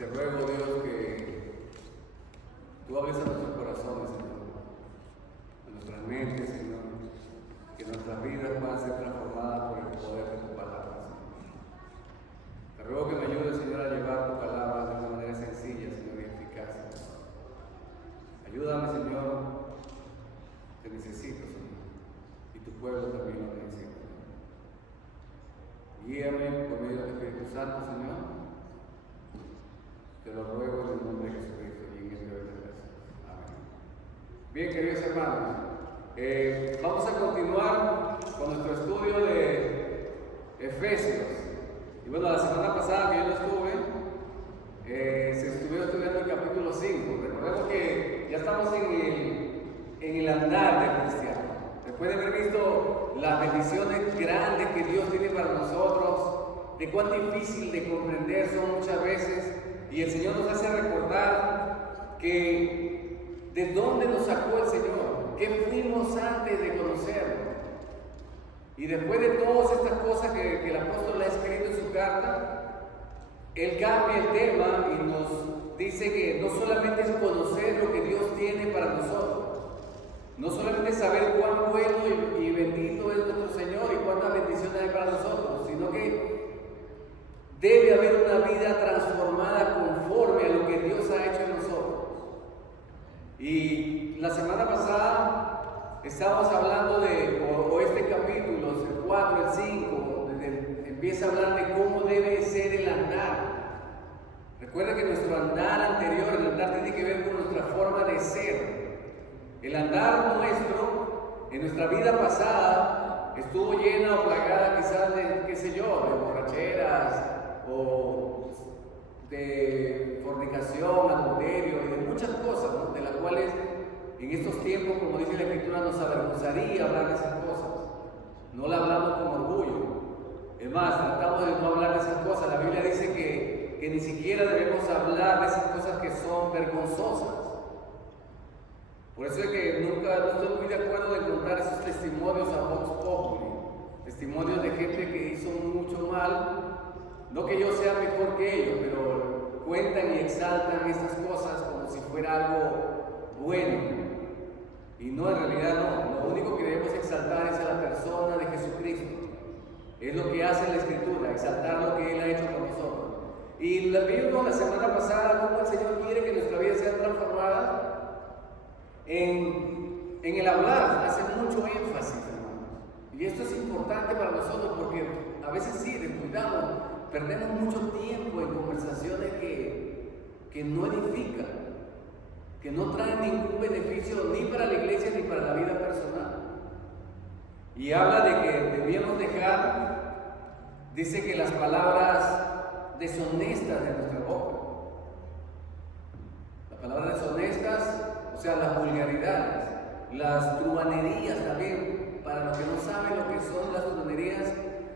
te ruego, Dios, que tú hables a nuestros corazones, Señor, a nuestras mentes, Señor, que nuestras vidas puedan ser transformadas por el poder de tu palabra, Señor. Te ruego que me ayudes, Señor, a llevar tu palabra de una manera sencilla, Señor, y eficaz, Señor. Ayúdame, Señor, te necesito, Señor, y tu pueblo también lo necesita, Señor. Guíame por medio del Espíritu Santo, Señor. Te lo ruego en el nombre de Jesucristo y en el nombre de Jesús. Amén. Bien, queridos hermanos, vamos a continuar con nuestro estudio de Efesios. Y bueno, la semana pasada que yo no estuve, se estuvo estudiando el capítulo 5. Recordemos que ya estamos en el andar del cristiano. Después de haber visto las bendiciones grandes que Dios tiene para nosotros, de cuán difícil de comprender son muchas veces, y el Señor nos hace recordar que de dónde nos sacó el Señor, qué fuimos antes de conocerlo. Y después de todas estas cosas que el apóstol ha escrito en su carta, él cambia el tema y nos dice que no solamente es conocer lo que Dios tiene para nosotros, no solamente saber cuán bueno y bendito es nuestro Señor y cuántas bendiciones hay para nosotros, sino que debe haber una vida transformada conforme a lo que Dios ha hecho en nosotros. Y la semana pasada estábamos hablando o este capítulo, el 4, el 5, empieza a hablar de cómo debe ser el andar. Recuerda que nuestro andar anterior, el andar tiene que ver con nuestra forma de ser. El andar nuestro, en nuestra vida pasada, estuvo llena o plagada quizás de, qué sé yo, de borracheras, o de fornicación, adulterio y de muchas cosas, ¿no? De las cuales en estos tiempos, como dice la Escritura, nos avergonzaría hablar de esas cosas. No la hablamos con orgullo. Es más, tratamos de no hablar de esas cosas. La Biblia dice que ni siquiera debemos hablar de esas cosas que son vergonzosas. Por eso es que nunca no estoy muy de acuerdo en contar esos testimonios a vox populi, testimonios de gente que hizo mucho mal. No que yo sea mejor que ellos, pero cuentan y exaltan estas cosas como si fuera algo bueno. Y no, en realidad no. Lo único que debemos exaltar es a la persona de Jesucristo. Es lo que hace la Escritura, exaltar lo que Él ha hecho con nosotros. Y vimos la semana pasada cómo el Señor quiere que nuestra vida sea transformada en el hablar. Hace mucho énfasis, hermanos. Y esto es importante para nosotros porque a veces sí, descuidamos. Perdemos mucho tiempo en conversaciones que no edifican, que no traen ningún beneficio ni para la iglesia ni para la vida personal. Y habla de que debíamos dejar, dice que las palabras deshonestas de nuestra boca, las palabras deshonestas, o sea, las vulgaridades, las truhanerías también. Para los que no saben lo que son las truhanerías,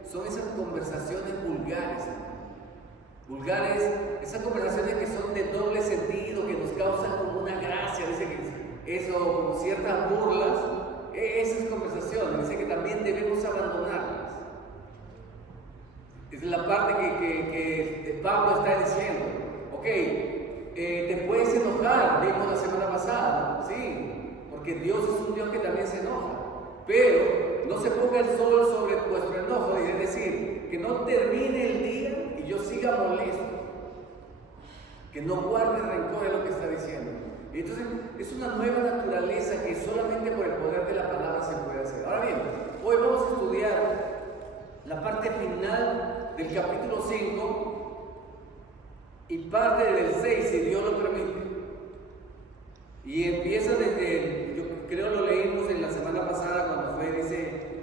son esas conversaciones vulgares. Vulgares, esas conversaciones que son de doble sentido, que nos causan como una gracia, dice que eso, como ciertas burlas, esas conversaciones, dice que también debemos abandonarlas. Es la parte que Pablo está diciendo. Ok, te puedes enojar, vimos la semana pasada, sí, porque Dios es un Dios que también se enoja, pero no se ponga el sol sobre vuestro enojo, es decir, que no termine el día y yo siga molesto, que no guarde rencor, es lo que está diciendo. Y entonces es una nueva naturaleza que solamente por el poder de la palabra se puede hacer. Ahora bien, hoy vamos a estudiar la parte final del capítulo 5 y parte del 6, si Dios lo permite. Y empieza desde, yo creo lo leímos en la semana pasada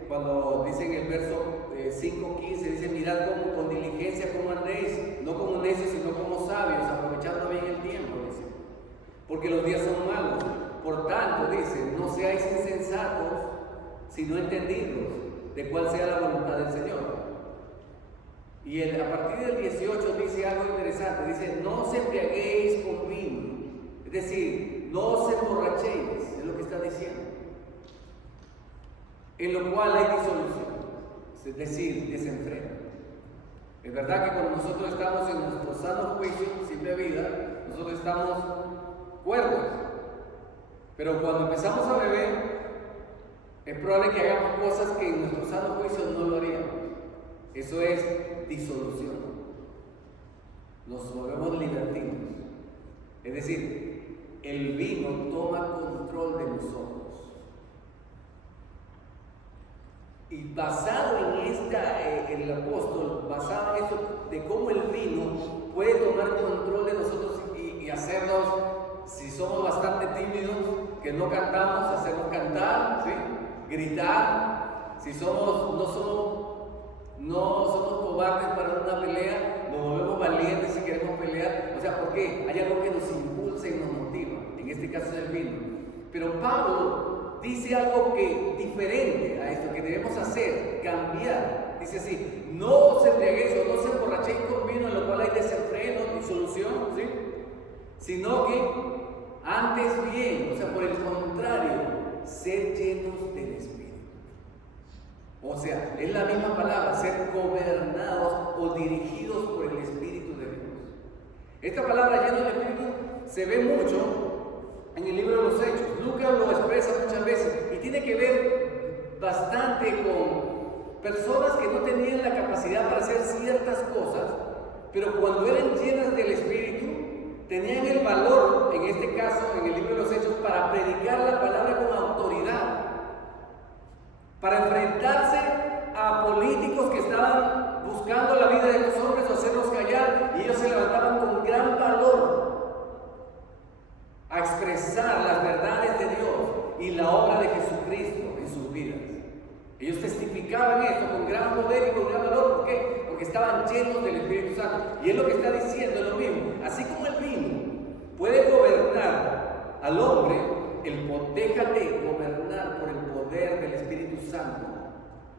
cuando dice en el verso 5:15, dice: mirad cómo con diligencia cómo andéis, no como necios sino como sabios, aprovechando bien el tiempo, dice, porque los días son malos. Por tanto, dice, no seáis insensatos, sino entendidos de cuál sea la voluntad del Señor. Y a partir del 18 dice algo interesante, dice: no os embriaguéis con vino, es decir, no os emborrachéis, es lo que está diciendo, en lo cual hay disolución, es decir, desenfreno. Es verdad que cuando nosotros estamos en nuestro sano juicio, sin bebida, nosotros estamos cuerdos. Pero cuando empezamos a beber, es probable que hagamos cosas que en nuestro sano juicio no lo haríamos. Eso es disolución. Nos volvemos libertinos. Es decir, el vino toma control de nosotros. Y basado en el apóstol, basado en esto de cómo el vino puede tomar control de nosotros y hacernos, si somos bastante tímidos, que no cantamos, hacernos cantar, ¿sí? Gritar. Si no somos cobardes para una pelea, nos volvemos valientes si queremos pelear. O sea, ¿por qué? Hay algo que nos impulsa y nos motiva. En este caso es el vino. Pero Pablo dice algo diferente a esto que debemos hacer, cambiar. Dice así: no os embriaguéis o no se emborrachéis con vino, en lo cual hay desenfreno, disolución, ¿sí? Sino que antes bien, o sea, por el contrario, sed llenos del Espíritu. O sea, es la misma palabra, ser gobernados o dirigidos por el Espíritu de Dios. Esta palabra lleno del Espíritu se ve mucho en el libro de los Hechos. Lucas lo expresa muchas veces y tiene que ver bastante con personas que no tenían la capacidad para hacer ciertas cosas, pero cuando eran llenas del Espíritu, tenían el valor, en este caso, en el libro de los Hechos, para predicar la palabra con autoridad, para enfrentarse a políticos que estaban buscando la vida de los hombres o hacerlos callar, y ellos se levantaban con gran valor a expresar las verdades de Dios y la obra de Jesucristo en sus vidas. Ellos testificaban esto con gran poder y con gran valor. ¿Por qué? Porque estaban llenos del Espíritu Santo. Y es lo que está diciendo, es lo mismo. Así como el vino puede gobernar al hombre, déjate gobernar por el poder del Espíritu Santo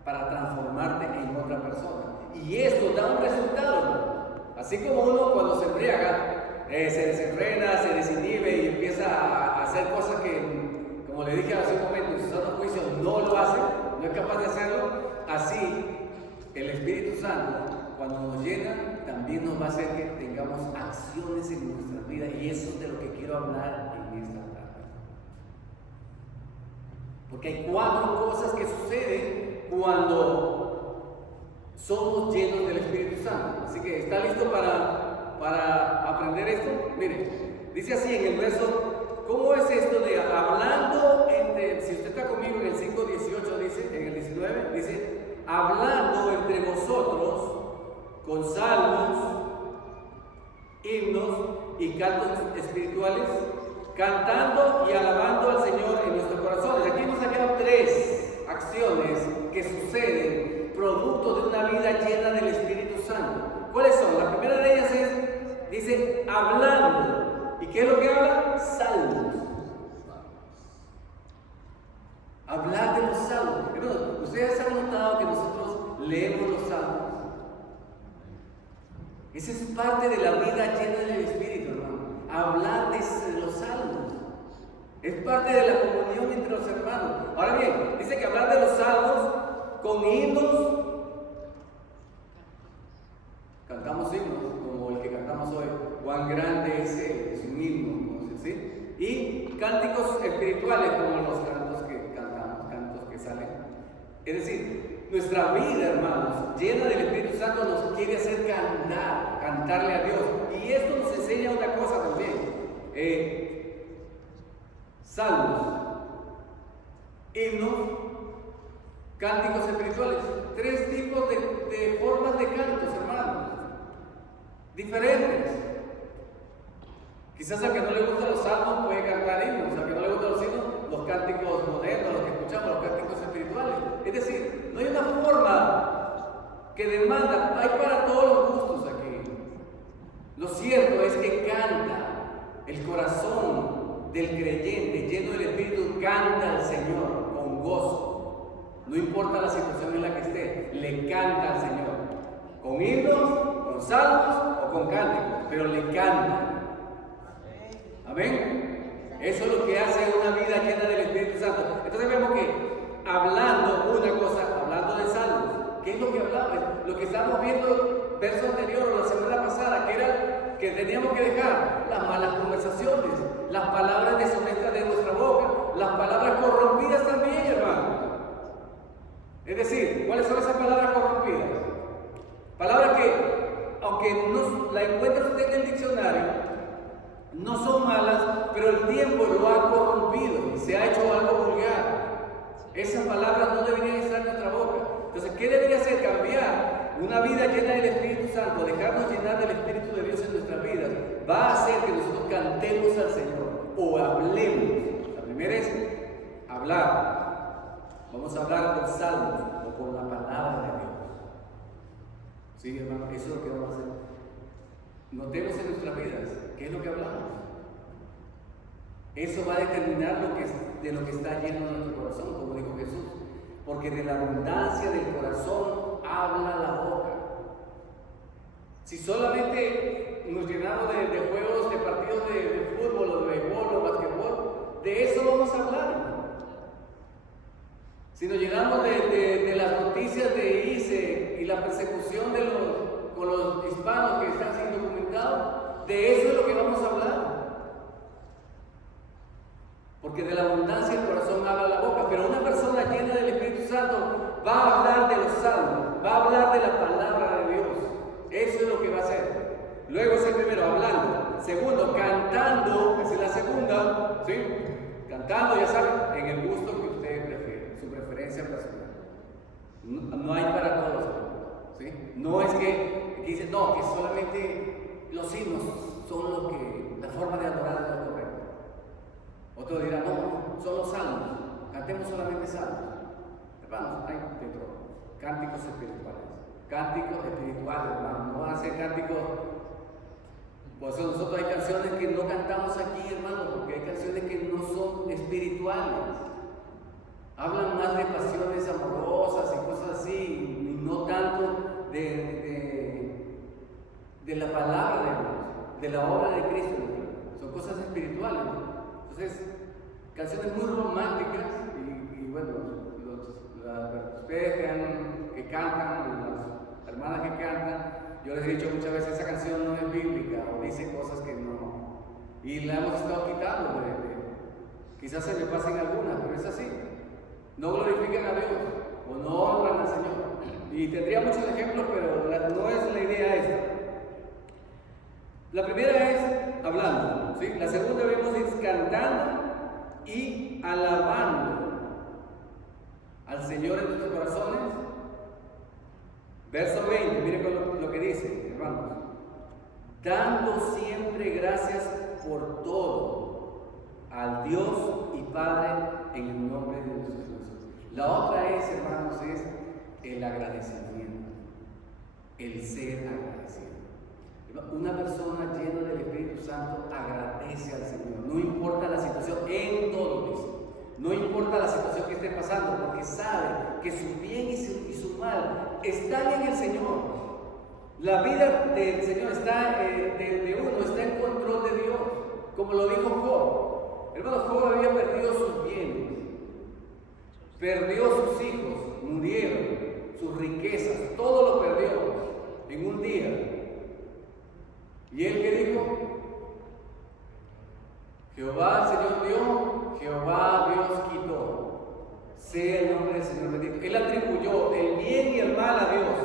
para transformarte en otra persona. Y esto da un resultado, ¿no? Así como uno cuando se embriaga, se desenfrena, se desinhibe y empieza a hacer cosas que, como le dije hace un momento, en su sano juicio no lo hace, no es capaz de hacerlo. Así, el Espíritu Santo, cuando nos llena, también nos va a hacer que tengamos acciones en nuestra vida, y eso es de lo que quiero hablar en esta tarde. Porque hay 4 cosas que suceden cuando somos llenos del Espíritu Santo. Así que, ¿está listo para aprender esto? Miren, dice así en el verso: ¿cómo es esto de hablando entre, si usted está conmigo en el 5:18, dice, en el 19, dice, hablando entre vosotros con salmos, himnos y cantos espirituales, cantando y alabando al Señor en nuestros corazones? Aquí hemos sacado 3 acciones que suceden producto de una vida llena del Espíritu Santo. ¿Cuáles son? La primera de ellas dice, hablando. ¿Y qué es lo que habla? Salmos. Hablar de los salmos. Ustedes han notado que nosotros leemos los salmos. Esa es parte de la vida llena del Espíritu, hermano. Hablar de los salmos. Es parte de la comunión entre los hermanos. Ahora bien, dice que hablar de los salmos con himnos. Cantamos himnos, como el que cantamos hoy. Cuán grande es Él, es un himno, ¿sí? Y cánticos espirituales, como los cantos que cantamos, cantos que salen. Es decir, nuestra vida, hermanos, llena del Espíritu Santo, nos quiere hacer cantarle a Dios. Y esto nos enseña una cosa también. Salmos, himnos, cánticos espirituales. 3 tipos de formas de cantos, hermanos, diferentes. Quizás al que no le gustan los salmos puede cantar himnos, al que no le gustan los himnos, los cánticos modernos, los que escuchamos, los cánticos espirituales. Es decir, no hay una forma que demanda, hay para todos los gustos aquí. Lo cierto es que canta el corazón del creyente lleno del Espíritu, canta al Señor con gozo. No importa la situación en la que esté, le canta al Señor. Con himnos, con salmos o con cánticos, pero le canta. Amén. Eso es lo que hace una vida llena del Espíritu Santo. Entonces vemos que hablando una cosa, hablando de salmos, ¿qué es lo que hablamos? Lo que estamos viendo verso anterior o la semana pasada, que era que teníamos que dejar las malas conversaciones, las palabras deshonestas de nuestra boca, las palabras corrompidas también, hermanos. Es decir, ¿cuáles son esas palabras corrompidas? Palabras que, aunque no la encuentre usted en el diccionario, no son malas, pero el tiempo lo ha corrompido y se ha hecho algo vulgar. Esas palabras no deberían estar en nuestra boca. Entonces, ¿qué debería hacer? Cambiar una vida llena del Espíritu Santo, dejarnos llenar del Espíritu de Dios en nuestras vidas, va a hacer que nosotros cantemos al Señor o hablemos. La primera es hablar. Vamos a hablar con salmos o con la palabra de Dios. Sí, hermano, eso es lo que vamos a hacer. Notemos en nuestras vidas qué es lo que hablamos. Eso va a determinar de lo que está lleno de nuestro corazón, como dijo Jesús. Porque de la abundancia del corazón habla la boca. Si solamente nos llenamos de juegos, de partidos de fútbol o de béisbol o basquetbol, de eso vamos a hablar, hermano. Si nos llenamos de las noticias de ICE y la persecución con los hispanos que están sin documentados, de eso es lo que vamos a hablar. Porque de la abundancia del corazón habla la boca. Pero una persona llena del Espíritu Santo va a hablar de los salmos, va a hablar de la palabra de Dios. Eso es lo que va a hacer. Luego es el primero, hablando. Segundo, cantando. Esa es la segunda, ¿sí? Cantando, ya saben, en el gusto que usted prefiere, su preferencia personal. No hay para todos, ¿sí? No es que dicen, no, que solamente los himnos son la forma de adorar a Dios correcta. Otro dirá, no, son los salmos, cantemos solamente salmos. Hermanos, hay dentro cánticos espirituales, hermanos, no van a ser cánticos. Por eso nosotros hay canciones que no cantamos aquí, hermanos, porque hay canciones que no son espirituales. Hablan más de pasiones amorosas y cosas así, y no tanto de la palabra de Dios, de la obra de Cristo. Son cosas espirituales, ¿no? Entonces, canciones muy románticas y bueno, ustedes que cantan, las hermanas que cantan, yo les he dicho muchas veces, esa canción no es bíblica o dice cosas que no, y la hemos estado quitando, quizás se me pasen algunas, pero es así, no glorifican a Dios o no honran al Señor, y tendría muchos ejemplos, pero no es la idea esta. La primera es hablando, ¿sí? La segunda vemos es cantando y alabando al Señor en nuestros corazones. Verso 20, miren lo que dice, hermanos. Dando siempre gracias por todo al Dios y Padre en el nombre de nuestro Jesús. La otra es, hermanos, es el agradecimiento, el ser agradecido. Una persona llena del Espíritu Santo agradece al Señor, no importa la situación, en todo esto, no importa la situación que esté pasando, porque sabe que su bien y su mal están en el Señor. La vida del Señor está de uno, está en control de Dios, como lo dijo Job. Hermano, Job había perdido sus bienes, perdió sus hijos, murieron, sus riquezas, todo lo perdió en un día. ¿Y él qué dijo? Jehová el Señor dio, Jehová Dios quitó. Sea el nombre del Señor bendito. Él atribuyó el bien y el mal a Dios.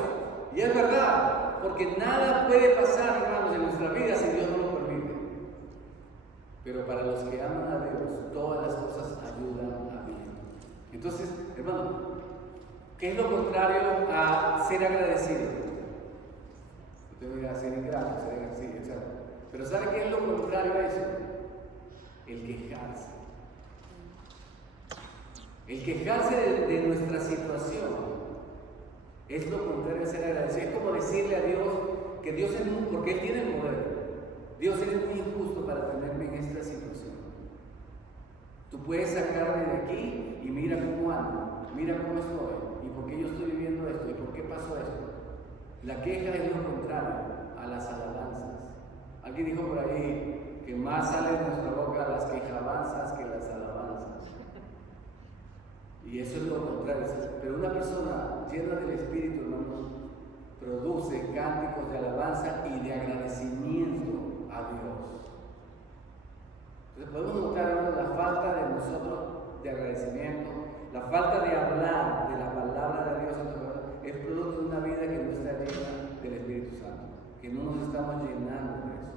Y es verdad, porque nada puede pasar, hermanos, en nuestra vida si Dios no lo permite. Pero para los que aman a Dios, todas las cosas ayudan a bien. Entonces, hermano, ¿qué es lo contrario a ser agradecido? Usted me dirá, ser ingrato, ser agradecido, etc. Pero ¿sabe qué es lo contrario a eso? El quejarse. El quejarse de nuestra situación es lo contrario a ser agradecido. Es como decirle a Dios que Dios es muy, porque Él tiene el poder. Dios es muy injusto para tenerme en esta situación. Tú puedes sacarme de aquí y mira cómo ando, mira cómo estoy, y por qué yo estoy viviendo esto, y por qué pasó esto. La queja es lo contrario a las alabanzas. Alguien dijo por ahí que más sale de nuestra boca las quejabanzas que las alabanzas. Y eso es lo contrario. Pero una persona llena del Espíritu, hermanos, produce cánticos de alabanza y de agradecimiento a Dios. Entonces podemos notar la falta de nosotros de agradecimiento, la falta de hablar de la palabra de Dios es producto de una vida que no está llena del Espíritu Santo, que no nos estamos llenando de eso.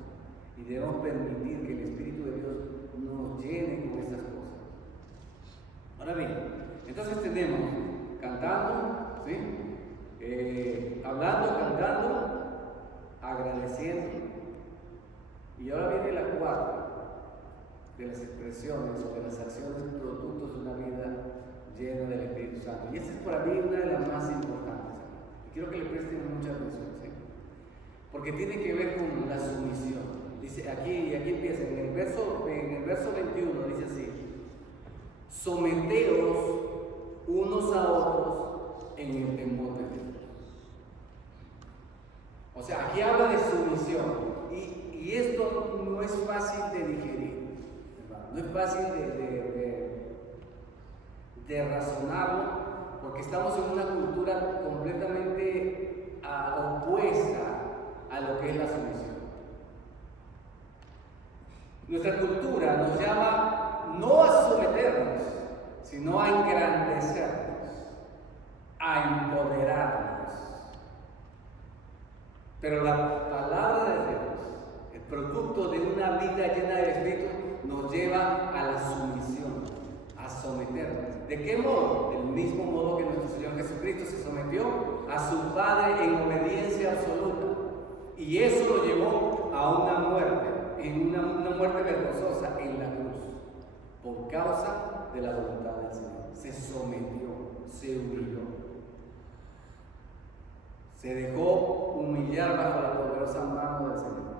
Y debemos permitir que el Espíritu de Dios nos llene con estas cosas. Ahora bien, entonces tenemos cantando, ¿sí? Hablando, cantando, agradeciendo. Y ahora viene la cuarta de las expresiones o de las acciones productos de una vida llena del Espíritu Santo. Y esta es para mí una de las más importantes. Y quiero que le presten mucha atención, ¿sí? Porque tiene que ver con la sumisión. Dice aquí empieza, en el verso 21 dice así: someteos unos a otros en el temor de Dios. O sea, aquí habla de sumisión. Y esto no es fácil de digerir, ¿verdad? No es fácil de razonarlo, porque estamos en una cultura completamente opuesta a lo que es la sumisión. Nuestra cultura nos llama no a someternos, sino a engrandecernos, a empoderarnos. Pero la palabra de Dios, el producto de una vida llena de Espíritu, nos lleva a la sumisión, a someternos. ¿De qué modo? Del mismo modo que nuestro Señor Jesucristo se sometió a su Padre en obediencia absoluta. Y eso lo llevó a una muerte, una muerte vergonzosa en la cruz, por causa de la voluntad del Señor. Se sometió, se humilló, se dejó humillar bajo la poderosa mano del Señor.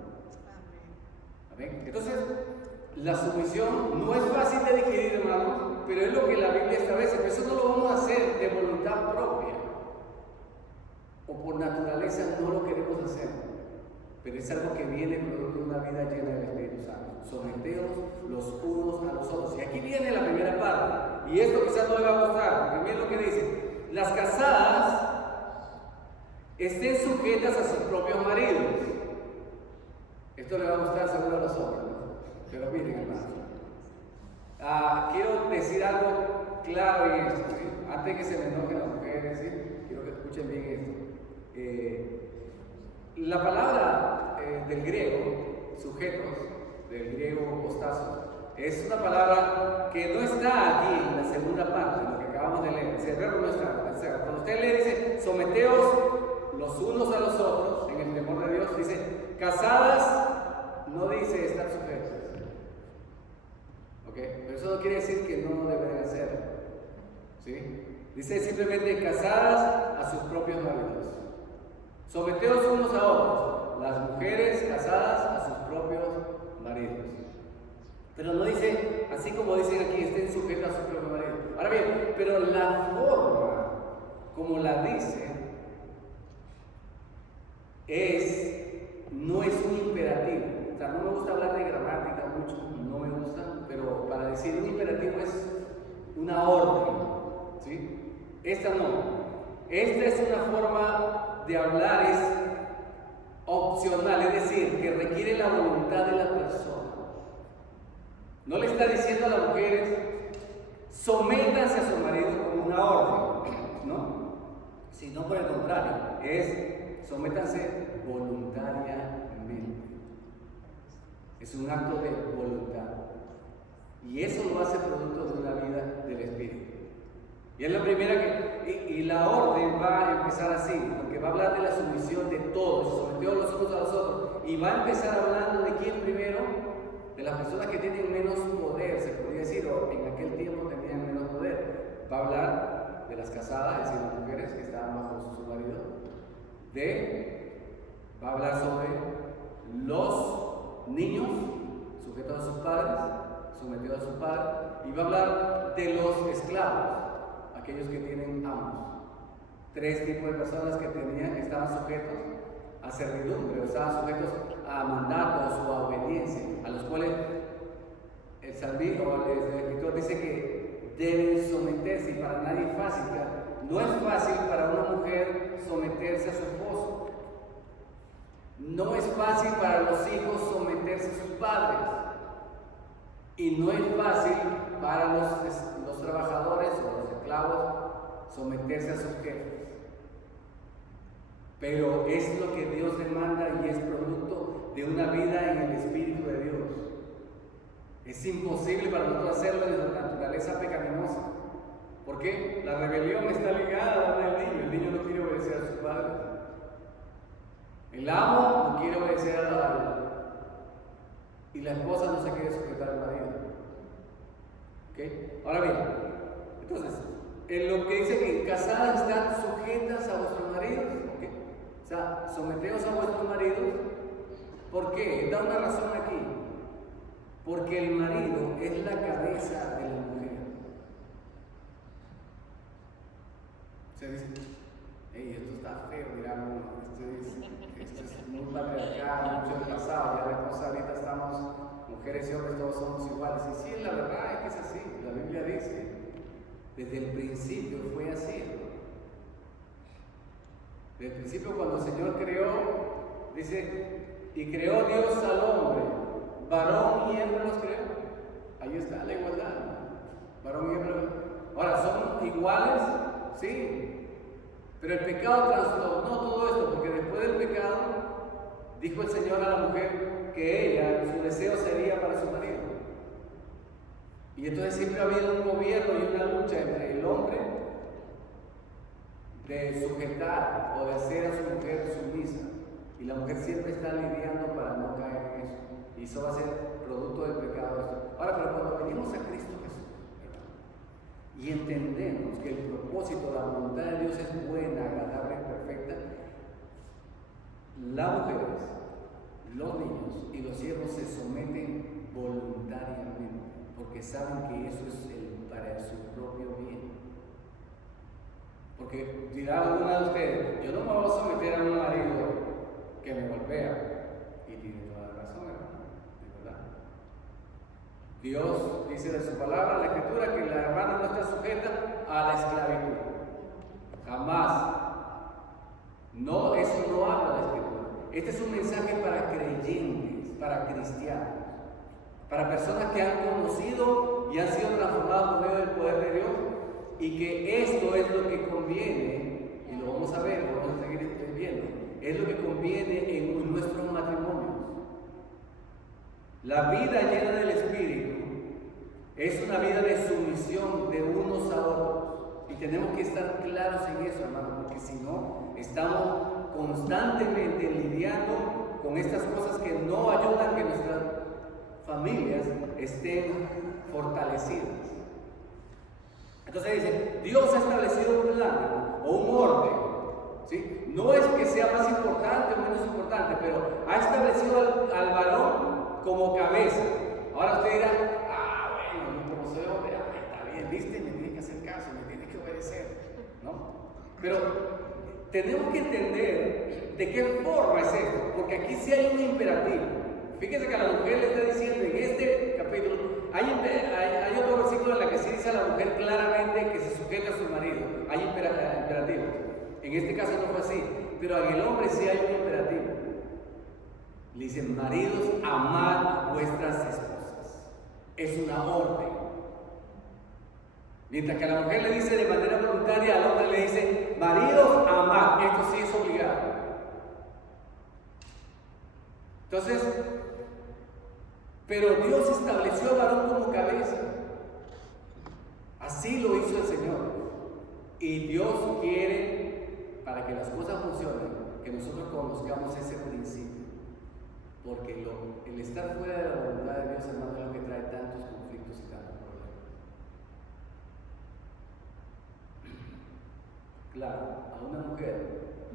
¿Amén? Entonces, la sumisión no es fácil de digerir, hermanos, pero es lo que la Biblia establece. Pero eso no lo vamos a hacer de voluntad propia o por naturaleza, no lo queremos hacer. Pero es algo que viene producto de una vida llena del Espíritu Santo. Someteos los unos a los otros. Y aquí viene la primera parte. Y esto quizás no le va a gustar, porque miren lo que dice: las casadas estén sujetas a sus propios maridos. Esto le va a gustar seguro a los hombres, ¿no? Pero miren, hermanos, quiero decir algo claro en esto, ¿sí? Antes que se me enojen las mujeres, ¿sí? Quiero que escuchen bien esto. La palabra del griego, sujetos, del griego apostasos, es una palabra que no está aquí en la segunda parte, lo que acabamos de leer. Ese verbo no está. O sea, cuando usted lee, dice: someteos los unos a los otros en el temor de Dios, dice casadas, no dice estar sujetos. ¿Ok? Pero eso no quiere decir que no deberían hacerlo. ¿Sí? Dice simplemente casadas a sus propios maridos. Someteos unos a otros, las mujeres casadas a sus propios maridos. Pero no dice, así como dicen aquí, estén sujetos a su propio marido. Ahora bien, pero la forma como la dice no es un imperativo. O sea, no me gusta hablar de gramática mucho, no me gusta, pero para decir un imperativo es una orden, ¿sí? Esta no. Esta es una forma de hablar, es opcional, es decir, que requiere la voluntad de la persona. No le está diciendo a las mujeres: sométanse a su marido como una orden, ¿no? Sino por el contrario, es sométanse voluntariamente. Es un acto de voluntad. Y eso lo hace producto de una vida del Espíritu. Y es la primera y la orden va a empezar así, porque va a hablar de la sumisión de todos, se sometió los unos a los otros. Y va a empezar hablando de quién primero, de las personas que tienen menos poder, se podría decir, o en aquel tiempo tenían menos poder. Va a hablar de las casadas, es decir, las mujeres que estaban bajo su marido. Va a hablar sobre los niños sujetos a sus padres, sometidos a sus padres. Y va a hablar de los esclavos, aquellos que tienen amos. Tres tipos de personas que estaban sujetos a servidumbre, o estaban sujetos a mandatos o a obediencia, a los cuales el salmista o el escritor dice que deben someterse, y para nadie es fácil. No es fácil para una mujer someterse a su esposo. No es fácil para los hijos someterse a sus padres. Y no es fácil para los trabajadores o los esclavos someterse a sus jefes. Pero es lo que Dios demanda y es producto de una vida en el Espíritu de Dios. Es imposible para nosotros hacerlo de nuestra naturaleza pecaminosa. ¿Por qué? La rebelión está ligada a la del niño. El niño no quiere obedecer a sus padres. El amo no quiere obedecer a la amo. Y la esposa no se quiere sujetar al marido. ¿Ok? Ahora bien, entonces, en lo que dice que casadas están sujetas a vuestros maridos. ¿Ok? O sea, someteos a vuestros maridos. ¿Por qué? Da una razón aquí. Porque el marido es la cabeza de la mujer. Se dice, hey, esto está feo, miramos, esto es muy patriarcal, mucho del pasado, ya la cosa ahorita estamos, mujeres y hombres todos somos iguales. Y sí, la verdad es que es así, la Biblia dice, desde el principio fue así. Desde el principio cuando el Señor creó, dice, y creó Dios al hombre, varón y hembra los creó. Ahí está la igualdad, varón y hembra. Ahora, ¿son iguales? Sí. Pero el pecado trastornó todo esto, porque después del pecado, dijo el Señor a la mujer que ella, su deseo sería para su marido. Y entonces siempre ha habido un gobierno y una lucha entre el hombre de sujetar o de hacer a su mujer sumisa. Y la mujer siempre está lidiando para no caer en eso. Y eso va a ser producto del pecado. Ahora, pero cuando venimos a Cristo Jesús, y entendemos que el propósito, la voluntad de Dios es buena, agradable y perfecta, las mujeres, los niños y los siervos se someten voluntariamente, porque saben que eso es para su propio bien. Porque dirá alguna de ustedes, yo no me voy a someter a un marido que me golpea, y tiene toda la razón, hermano, de verdad. Dios dice de su palabra, la Escritura, que la hermana no está sujeta a la esclavitud. Jamás. No, eso no habla la Escritura. Este es un mensaje para creyentes, para cristianos, para personas que han conocido y han sido transformadas por medio del poder de Dios, y que esto es lo que conviene, y lo vamos a ver, lo vamos a seguir viendo, es lo que conviene en nuestros matrimonios. La vida llena del Espíritu es una vida de sumisión de unos a otros. Y tenemos que estar claros en eso, hermano, porque si no, estamos constantemente lidiando con estas cosas que no ayudan a que nuestras familias estén fortalecidas. Entonces dice, Dios ha establecido un plan o un orden, ¿sí? No es que sea más importante o menos importante, pero ha establecido al varón como cabeza. Ahora usted dirá, bueno, como soy hombre, está bien, viste, me tiene que hacer caso, me tiene que obedecer, ¿no? Pero tenemos que entender de qué forma es esto, porque aquí sí hay un imperativo. Fíjese que a la mujer le está diciendo en este capítulo, hay otro versículo en el que sí dice a la mujer claramente que se sujete a su marido. Hay imperativos. En este caso no fue así, pero en el hombre sí hay un imperativo. Le dicen, maridos, amad a vuestras esposas. Es una orden. Mientras que a la mujer le dice de manera voluntaria, al hombre le dice, maridos, amad. Esto sí es obligado. Entonces, pero Dios estableció al varón como cabeza. Así lo hizo el Señor. Y Dios quiere, para que las cosas funcionen, que nosotros conozcamos ese principio. Porque el estar fuera de la voluntad de Dios, hermano, es lo que trae tantos conflictos y tantos problemas. Claro, a una mujer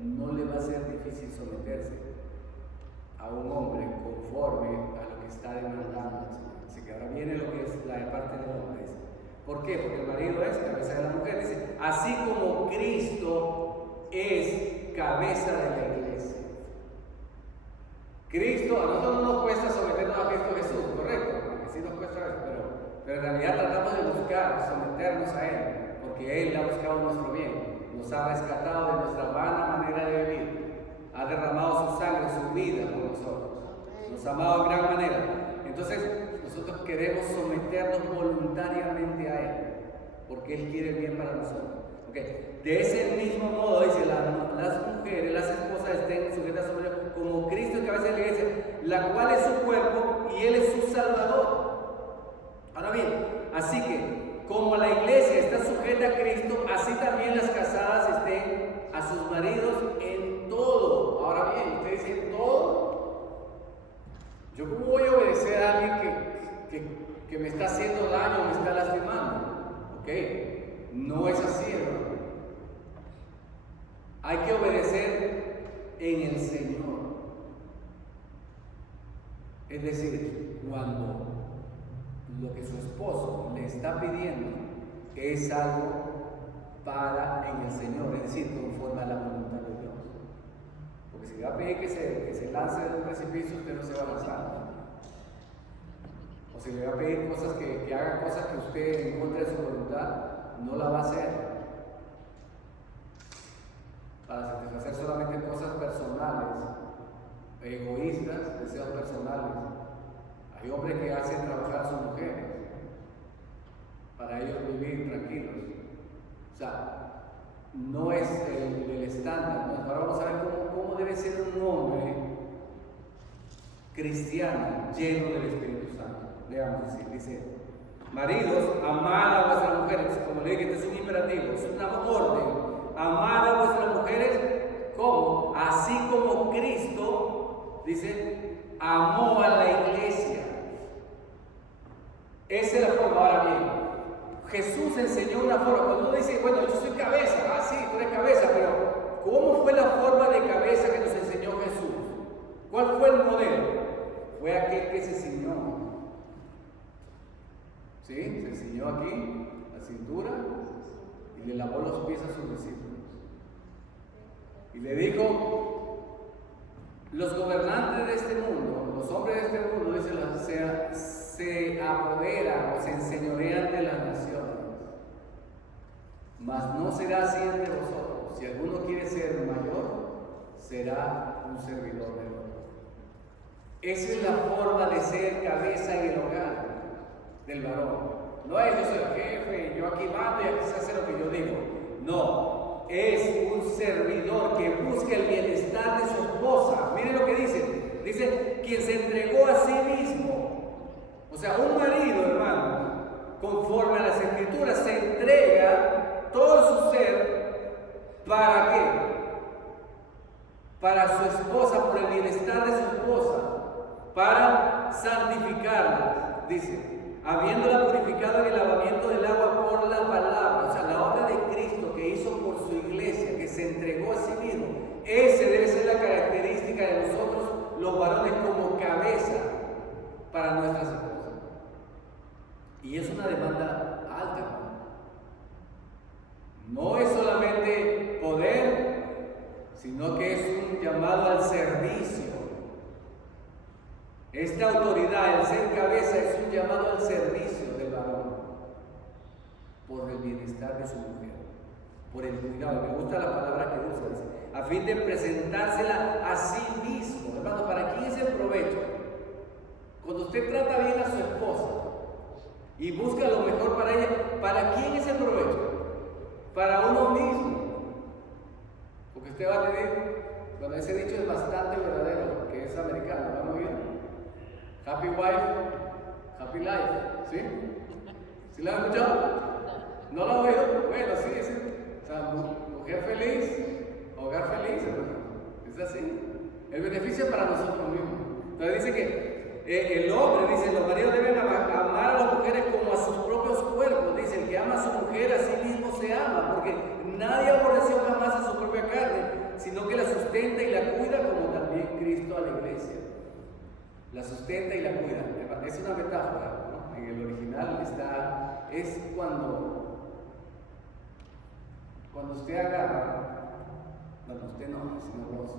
no le va a ser difícil someterse a un hombre conforme a lo que está demandando. Así que ahora viene lo que es la parte del hombre. ¿Por qué? Porque el marido es cabeza de la mujer. Dice, así como Cristo es cabeza de la iglesia. Cristo, a nosotros no nos cuesta someternos a Cristo Jesús, correcto, porque sí nos cuesta eso, pero en realidad tratamos de buscar someternos a Él, porque Él ha buscado nuestro bien, nos ha rescatado de nuestra vana manera de vivir. ha derramado su sangre, su vida por nosotros. Nos ha amado en gran manera. Entonces, nosotros queremos someternos voluntariamente a Él, porque Él quiere el bien para nosotros. Okay. De ese mismo modo, dice, las mujeres, las esposas estén sujetas a su marido, como Cristo es cabeza de la iglesia, la cual es su cuerpo y Él es su Salvador. Ahora bien, así que, como la iglesia está sujeta a Cristo, así también las casadas estén a sus maridos en todo. Ahora bien, usted dice en todo. ¿Yo cómo voy a obedecer a alguien que me está haciendo daño o me está lastimando? Ok, no es así, hermano. Hay que obedecer en el Señor. Es decir, cuando lo que su esposo le está pidiendo es algo para en el Señor, es decir, conforme a la voluntad de Dios. Porque si le va a pedir que se lance de un precipicio, usted no se va a lanzar. O si le va a pedir cosas que haga cosas que usted en contra de su voluntad, no la va a hacer. Para satisfacer solamente cosas personales, egoístas, deseos personales. Hay hombres que hacen trabajar a sus mujeres para ellos vivir tranquilos. O sea, no es el estándar, ¿no? Ahora vamos a ver cómo debe ser un hombre cristiano lleno del Espíritu Santo. Veamos así, dice: maridos, amad a vuestras mujeres. Como le dije, este es un imperativo, es una orden. Amad a vuestras mujeres, ¿cómo? Así como Cristo, dice, amó a la iglesia. Esa es la forma. Ahora bien, Jesús enseñó una forma. Cuando uno dice, bueno, yo soy cabeza, sí, tú eres cabeza, pero ¿cómo fue la forma de cabeza que nos enseñó Jesús? ¿Cuál fue el modelo? Fue aquel que se ciñó. ¿Sí? Se ciñó aquí, la cintura, y le lavó los pies a sus discípulos. Y le dijo: los gobernantes de este mundo, los hombres de este mundo, dice, se apoderan o se enseñorean de las naciones. Mas no será así entre vosotros. Si alguno quiere ser mayor, será un servidor del otro. Esa es la forma de ser cabeza en el hogar del varón. No es yo soy el jefe, yo aquí mando y aquí se hace lo que yo digo. No, es un servidor que busca el bienestar de su esposa. Miren lo que dice. Dice, quien se entregó a sí mismo. O sea, un marido, hermano, conforme a las Escrituras, se entrega todo su ser. ¿Para qué? Para su esposa, por el bienestar de su esposa, para santificarla, dice, habiéndola purificado en el lavamiento del agua por la palabra. O sea, la obra de Cristo que hizo por su iglesia, que se entregó a sí mismo. Esa debe ser la característica de nosotros, los varones, como cabeza para nuestras esposas. Y es una demanda alta, hermano. No es solamente poder, sino que es un llamado al servicio. Esta autoridad, el ser cabeza, es un llamado al servicio del varón por el bienestar de su mujer, por el cuidado. Me gusta la palabra que usa, dice, a fin de presentársela a sí mismo. Hermano, ¿para quién es el provecho? Cuando usted trata bien a su esposa y busca lo mejor para ella, ¿para quién es el provecho? Para uno mismo. Porque usted va a tener, bueno, ese dicho es bastante verdadero, que es americano, ¿lo han oído? Happy wife, happy life, ¿sí? ¿Sí lo han escuchado? ¿No lo han oído? Bueno, sí, es, o sea, mujer feliz, hogar feliz, hermano. Es así. El beneficio es para nosotros mismos. Entonces dice que el hombre, dice, los maridos deben amar a las mujeres como a sus propios cuerpos. Dice, el que ama a su mujer a sí mismo se ama, porque nadie aborreció jamás a su propia carne, sino que la sustenta y la cuida, como también Cristo a la iglesia. La sustenta y la cuida. Es una metáfora, ¿no? En el original es cuando usted agarra, bueno, usted no, sino los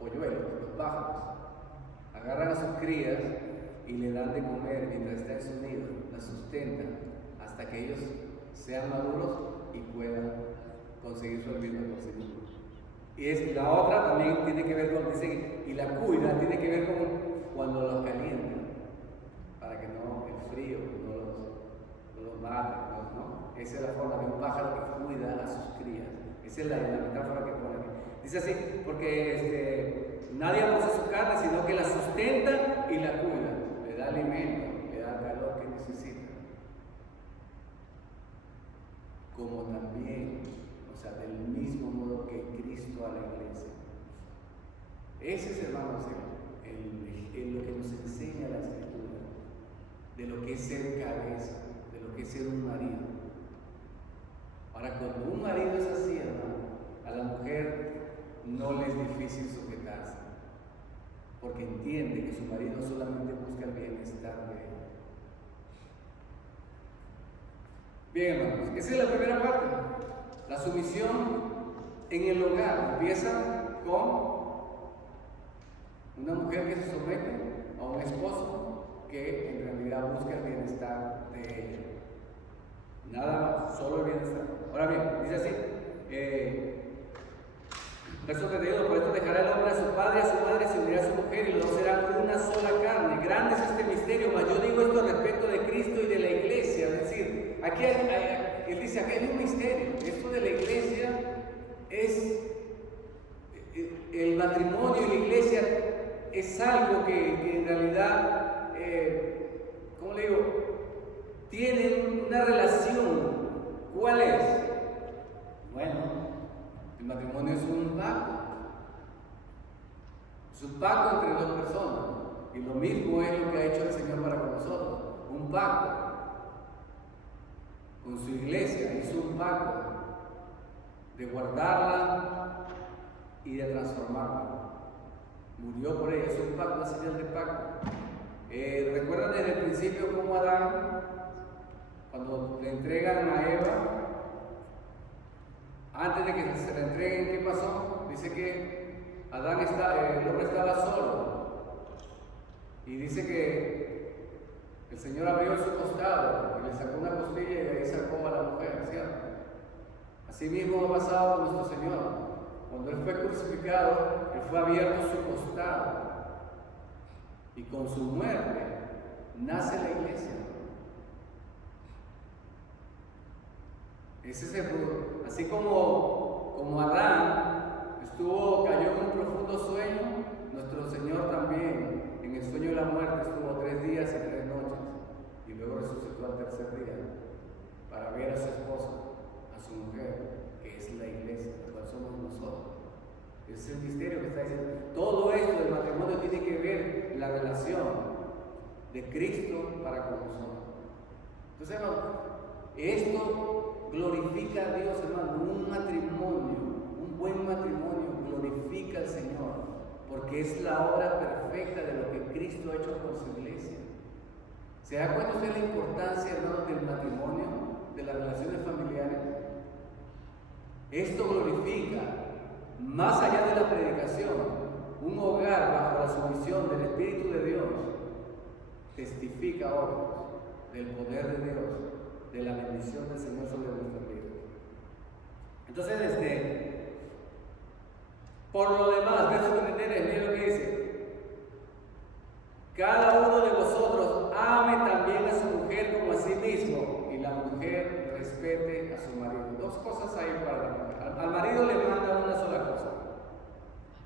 polluelos, los pájaros, agarran a sus crías y le dan de comer mientras está en su nido, la sustentan hasta que ellos sean maduros y puedan conseguir su alimento por sí mismos. Y la otra también tiene que ver con, dice, y la cuida, tiene que ver con cuando los calienta, para que no, el frío no los mate, ¿no? Esa es la forma de un pájaro que cuida a sus crías. Esa es la metáfora que pone aquí. Dice así, porque nadie abusa su carne, sino que la sustenta y la cuida, le da alimento, le da el calor que necesita. Como también, o sea, del mismo modo que Cristo a la iglesia. Ese es, hermanos, lo que nos enseña la Escritura, de lo que es ser cabeza, de lo que es ser un marido. Ahora, cuando un marido es así, hermano, a la mujer no le es difícil sujetarse, porque entiende que su marido solamente busca el bienestar de ella. Bien, hermanos, esa es la primera parte. La sumisión en el hogar empieza con una mujer que se somete a un esposo que en realidad busca el bienestar de ella. Nada más, solo el bienestar. Ahora bien, dice así, verso 32, por esto dejará el hombre a su padre y a su madre, se unirá a su mujer y los dos serán una sola carne. Grande es este misterio, mas yo digo esto respecto de Cristo y de la iglesia. Es decir, aquí él dice, aquí hay un misterio. Esto de la iglesia es, el matrimonio y la iglesia es algo que en realidad, ¿cómo le digo? Tienen una relación. ¿Cuál es? Bueno, el matrimonio es un pacto. Es un pacto entre dos personas. Y lo mismo es lo que ha hecho el Señor para con nosotros. Un pacto. Con su iglesia hizo un pacto de guardarla y de transformarla. Murió por ella. Es un pacto, una señal de pacto. ¿Recuerdan desde el principio cómo Adán, cuando le entregan a Eva, antes de que se la entreguen, ¿qué pasó? Dice que el hombre estaba solo. Y dice que el Señor abrió su costado y le sacó una costilla y de ahí sacó a la mujer, ¿cierto? Así mismo ha pasado con nuestro Señor. Cuando Él fue crucificado, Él fue abierto su costado. Y con su muerte nace la iglesia. Ese es así como Adán cayó en un profundo sueño, nuestro Señor también en el sueño de la muerte estuvo 3 días y 3 noches y luego resucitó al tercer día para ver a su esposa, a su mujer, que es la iglesia, la cual somos nosotros. Ese es el misterio que está diciendo. Todo esto del matrimonio tiene que ver en la relación de Cristo para con nosotros. Entonces, hermano, esto glorifica a Dios, hermano. Un matrimonio, un buen matrimonio, glorifica al Señor, porque es la obra perfecta de lo que Cristo ha hecho por su iglesia. ¿Se da cuenta usted de la importancia, hermano, del matrimonio, de las relaciones familiares? Esto glorifica, más allá de la predicación, un hogar bajo la sumisión del Espíritu de Dios testifica a otros del poder de Dios, de la bendición del Señor sobre nuestras vidas. Entonces, por lo demás, verso 33, miren lo que dice: cada uno de vosotros ame también a su mujer como a sí mismo, y la mujer respete a su marido. 2 cosas hay para la mujer. Al marido le manda una sola cosa: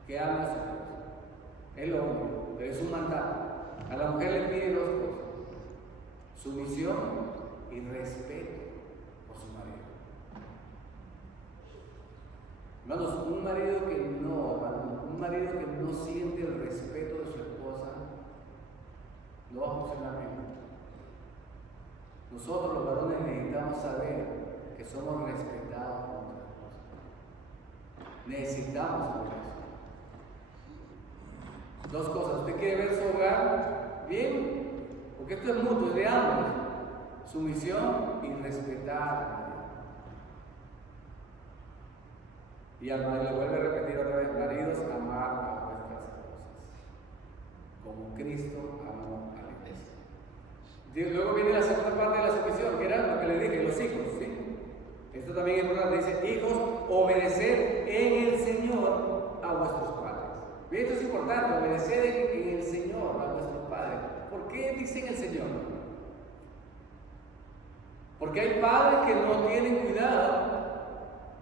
que ame a su esposa. Es lo único, pero es un mandato. A la mujer le pide 2 cosas: sumisión y respeto por su marido. Hermanos, un marido que no siente el respeto de su esposa no va a funcionar bien. Nosotros los varones necesitamos saber que somos respetados por nuestra esposa. Necesitamos saber eso. 2 cosas: usted quiere ver su hogar bien, porque esto es mutuo, es de ambos. Sumisión y respetar. Y le vuelve a repetir otra vez: maridos, amar a vuestras esposas como Cristo amó a la iglesia. Luego viene la segunda parte de la sumisión, que era lo que le dije, los hijos, ¿sí? Esto Esto también es importante. Dice, hijos, obedeced en el Señor a vuestros padres. Bien, esto es importante, obedecer en el Señor a vuestros padres. ¿Por qué dicen el Señor? Porque hay padres que no tienen cuidado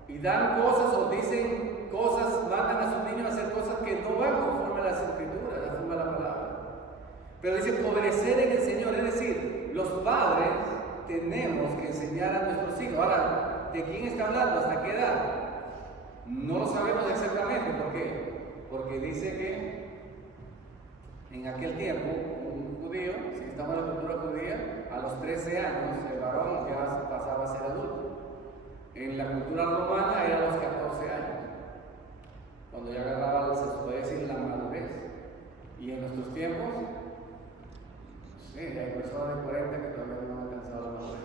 y dan cosas o dicen cosas, mandan a sus niños a hacer cosas que no van conforme a las Escrituras, conforme a la palabra. Pero dice obedecer en el Señor, es decir, los padres tenemos que enseñar a nuestros hijos. Ahora, ¿de quién está hablando? ¿Hasta qué edad? No lo sabemos exactamente. ¿Por qué? Porque dice que en aquel tiempo, un judío, si estamos en la cultura judía, a los 13 años el varón ya pasaba a ser adulto. En la cultura romana era a los 14 años, cuando ya agarraba, se puede decir, la madurez. Y en nuestros tiempos, sí, hay personas de 40 que todavía no han alcanzado la madurez.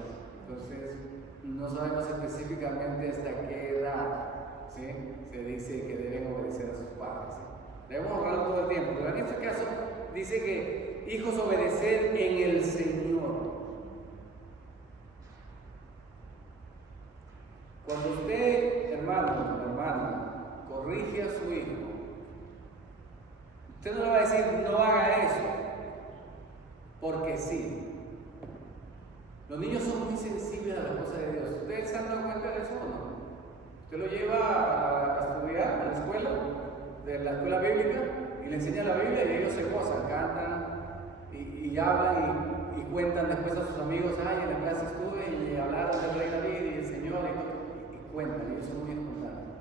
Entonces, no sabemos específicamente hasta qué edad, ¿sí?, se dice que deben obedecer a sus padres. Debemos honrarlo todo el tiempo, pero en este caso dice que hijos, obedeced en el Señor. Cuando usted, hermano, hermana, corrige a su hijo, usted no le va a decir no haga eso, porque sí. Los niños son muy sensibles a las cosas de Dios. ¿Ustedes se han dado cuenta de eso o no? Usted lo lleva a estudiar a la escuela, de la escuela bíblica, y le enseña la Biblia y ellos se gozan, cantan y hablan y cuentan después a sus amigos, ay, en la clase estuve y hablaron del Rey David y el Señor y cuentan, y ellos son muy espontáneos.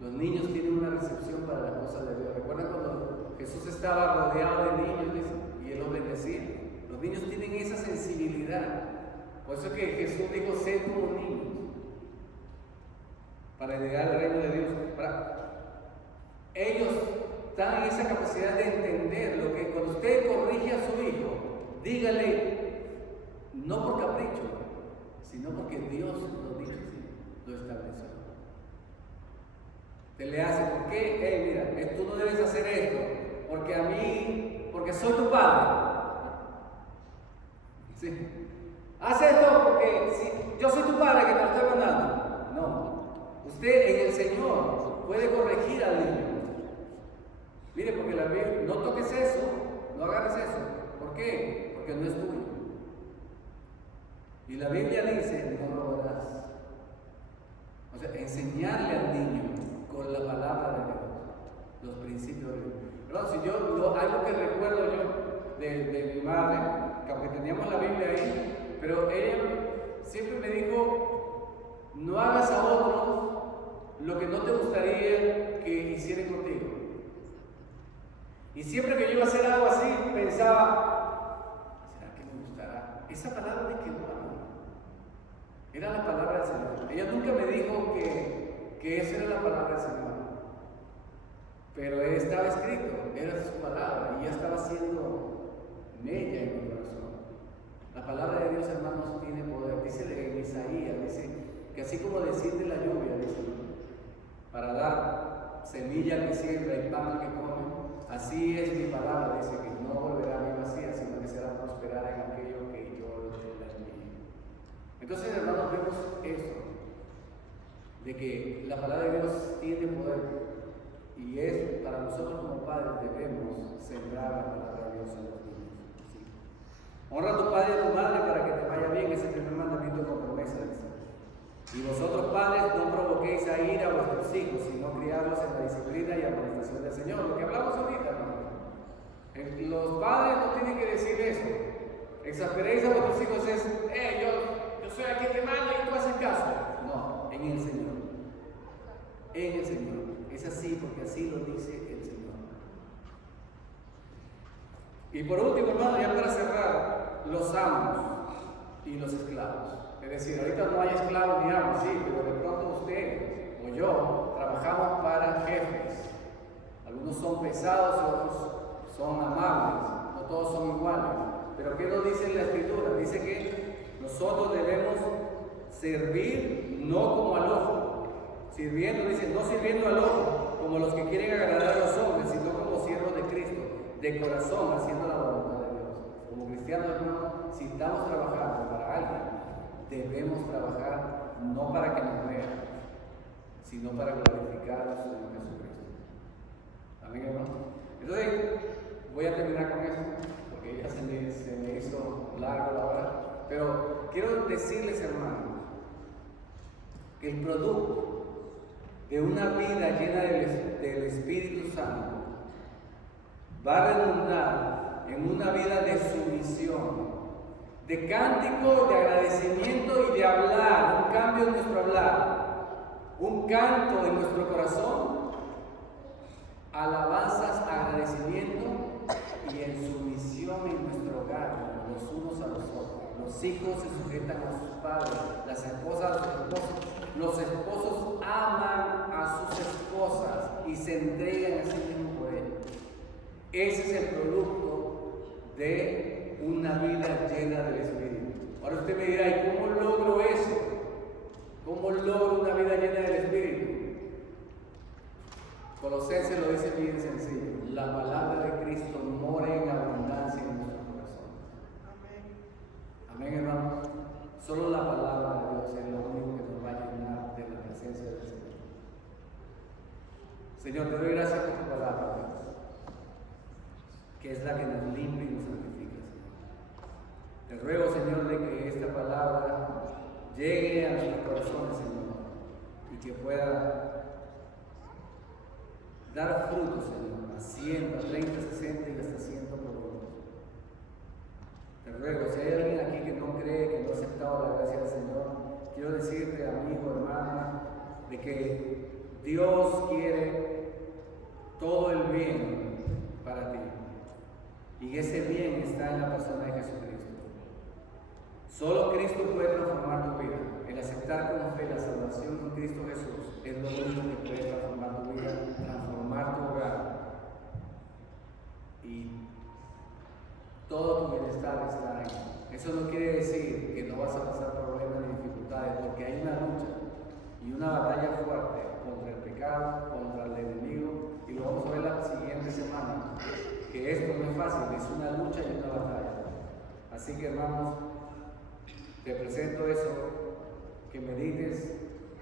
Los niños tienen una recepción para las cosas de Dios. ¿Recuerdan cuando Jesús estaba rodeado de niños y Él los bendecía? Los niños tienen esa sensibilidad. Por eso que Jesús dijo, sed como niños, para llegar al reino de Dios. Ellos están en esa capacidad de entender lo que cuando usted corrige a su hijo, dígale, no por capricho, sino porque Dios lo dice, lo estableció. Te le hace, ¿por qué? Hey, mira, tú no debes hacer esto, porque soy tu padre. ¿Sí? Haz esto porque yo soy tu padre que te lo estoy mandando. No, usted en el Señor puede corregir al niño. Mire, porque la Biblia, no toques eso, no agarres eso. ¿Por qué? Porque no es tuyo. Y la Biblia dice, no robarás. O sea, enseñarle al niño con la palabra de Dios los principios de Dios. Pero si algo que recuerdo yo de mi madre, que aunque teníamos la Biblia ahí, pero ella siempre me dijo, no hagas a otros lo que no te gustaría que hicieran contigo. Y siempre que yo iba a hacer algo así, pensaba, ¿será que me gustará? Esa palabra me quedó a mí. Era la palabra del Señor. Ella nunca me dijo que esa era la palabra del Señor. Pero estaba escrito, era su palabra, y ya estaba haciendo mella en mi corazón. La palabra de Dios, hermanos, tiene poder. Dice en Isaías, dice que así como desciende la lluvia, dice, para dar semilla al que siembra y pan al que come, así es mi palabra, dice que no volverá a mí vacía, sino que será prosperada en aquello que yo la envíe. Entonces, hermanos, vemos esto, de que la palabra de Dios tiene poder, y es para nosotros como padres debemos sembrar la palabra de Dios en los niños. ¿Sí? Honra a tu padre y a tu madre para que te vaya bien, ese es el primer mandamiento con promesa, dice. Y vosotros, padres, no provoquéis a ir a vuestros hijos, sino criarlos en la disciplina y amonestación del Señor. Lo que hablamos ahorita, ¿no? Los padres no tienen que decir eso. Exasperéis a vuestros hijos es, yo soy aquí que mando y tú haces caso. No, en el Señor. En el Señor. Es así porque así lo dice el Señor. Y por último, hermano, ya para cerrar, los amos y los esclavos. Es decir, ahorita no hay esclavos ni amos, sí, pero de pronto usted o yo trabajamos para jefes. Algunos son pesados y otros son amables, no todos son iguales. Pero ¿qué nos dice la Escritura? Dice que nosotros debemos servir no como al ojo. Sirviendo, dice, no sirviendo al ojo como los que quieren agradar a los hombres, sino como siervos de Cristo, de corazón, haciendo la voluntad de Dios. Como cristianos, hermanos, si estamos trabajando para alguien, debemos trabajar no para que nos sino para glorificar a su Señor Jesucristo. Amén, hermano. Entonces, voy a terminar con eso, porque ya se me hizo largo la hora. Pero quiero decirles, hermanos, que el producto de una vida llena del Espíritu Santo va a redundar en una vida de sumisión, de cántico, de agradecimiento y de hablar, un cambio en nuestro hablar, un canto en nuestro corazón, alabanzas, agradecimiento y en sumisión en nuestro hogar, los unos a los otros. Los hijos se sujetan a sus padres, las esposas a sus esposos, los esposos aman a sus esposas y se entregan a sí mismos por ellos. Ese es el producto de una vida llena del Espíritu. Ahora usted me dirá, ¿y cómo logro eso? ¿Cómo logro una vida llena del Espíritu? Colosenses lo dice bien sencillo: la palabra de Cristo mora en abundancia en nuestro corazón. Amén, hermanos. Solo la palabra de Dios es lo único que nos va a llenar de la presencia del Señor. Señor, te doy gracias por tu palabra, Dios, que es la que nos limpia y nos santifica, Señor. Te ruego, Señor, de que esta palabra llegue a nuestros corazones, Señor, y que pueda dar frutos, Señor, a 100, a 30, 60 y hasta 100 por uno. Te ruego, si hay alguien aquí que no cree, que no ha aceptado la gracia del Señor, quiero decirte, amigo, hermana, de que Dios quiere todo el bien para ti. Y ese bien está en la persona de Jesucristo. Solo Cristo puede transformar tu vida. El aceptar con fe la salvación en Cristo Jesús es lo único que puede transformar tu vida, transformar tu hogar. Y todo tu bienestar está ahí. Eso no quiere decir que no vas a pasar problemas ni dificultades, porque hay una lucha y una batalla fuerte contra el pecado, contra el enemigo, y lo vamos a ver la siguiente semana, que esto no es fácil, es una lucha y una batalla. Así que, hermanos, te presento eso, que medites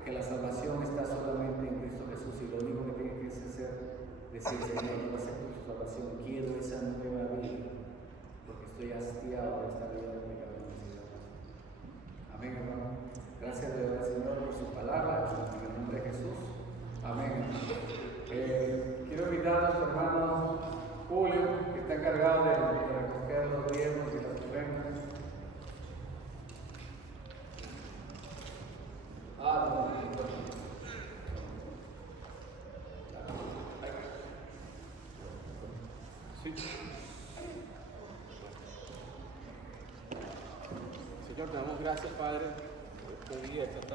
que la salvación está solamente en Cristo Jesús, y lo único que tienes que hacer es decir: Señor, yo acepto tu salvación, quiero esa nueva vida, porque estoy hastiado de esta vida de pecado. Amén, hermano. Gracias de verdad, Señor, por su palabra, en el nombre de Jesús. Amén. Quiero invitar a nuestro hermano Julio, que está encargado de recoger los diezmos y las ofrendas. Señor, te damos gracias, Padre, por este día, esta tarde.